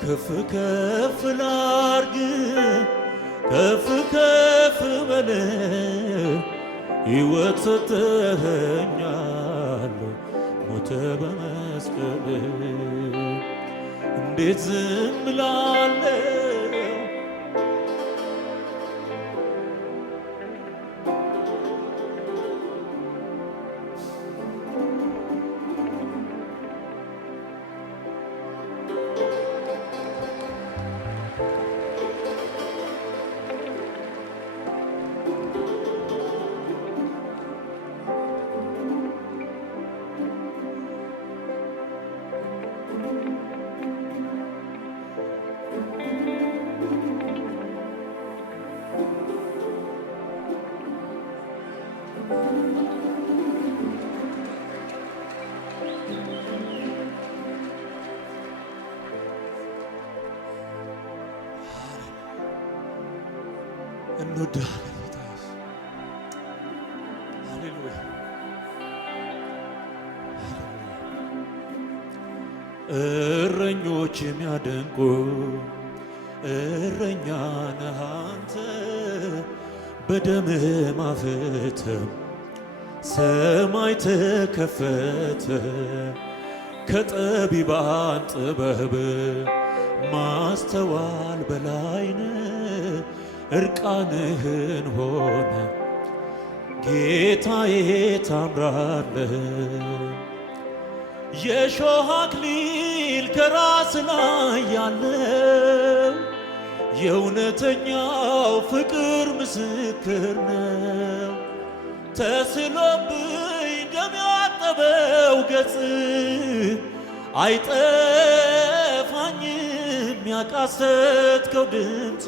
ከፍ ከፍ ላርግ ከፍ ከፍ በል ሕይወት ሰጥተኸኛል ሞተ በመስቀል እንዴት ዝም እላለሁ እንወድሃለን ጌታ ኢየሱስ። ሃሌሉያ እረኞች የሚያደንቁ እረኛ ነህ አንተ በደምህ ማፍተም ሰማይ ተከፈተ ከጠቢባን ጥበብ ማስተዋል በላይነ እርቃንህን ሆነ ጌታዬ ታምራለህ የሾህ አክሊል ከራስ ላይ ያለው የእውነተኛው ፍቅር ምስክር ነው ተስሎብኝ ደም ያጠበው ገጽ አይጠፋኝም ያቃሰትከው ድምፅ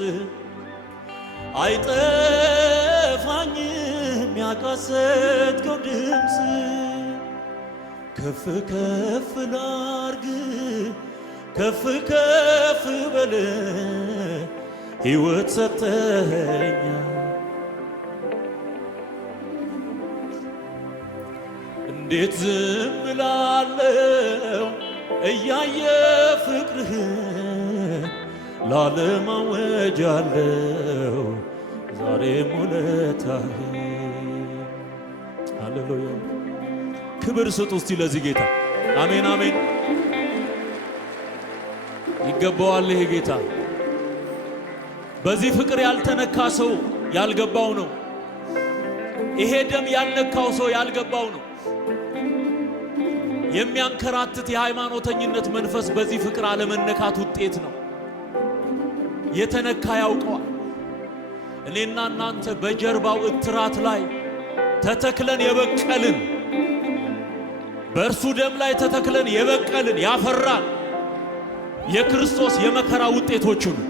አይጠፋኝም ያቃሰትከው ድምፅ ከፍ ከፍ ላርግ ከፍ ከፍ በል ሕይወት ሰጠኸኛ እንዴት ዝም እላለሁ እያየ ፍቅርህን ለዓለም አወጃለሁ ዛሬም ውለታህን። ሃሌሉያ ክብር ስጡ እስቲ ለዚህ ጌታ። አሜን አሜን። ይገባዋል ይሄ ጌታ። በዚህ ፍቅር ያልተነካ ሰው ያልገባው ነው። ይሄ ደም ያልነካው ሰው ያልገባው ነው። የሚያንከራትት የሃይማኖተኝነት መንፈስ በዚህ ፍቅር አለመነካት ውጤት ነው። የተነካ ያውቀዋል። እኔና እናንተ በጀርባው እትራት ላይ ተተክለን የበቀልን በእርሱ ደም ላይ ተተክለን የበቀልን ያፈራን የክርስቶስ የመከራ ውጤቶቹ ነው።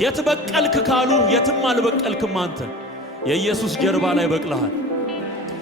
የት በቀልክ ካሉ የትም አልበቀልክም። አንተ የኢየሱስ ጀርባ ላይ በቅለሃል።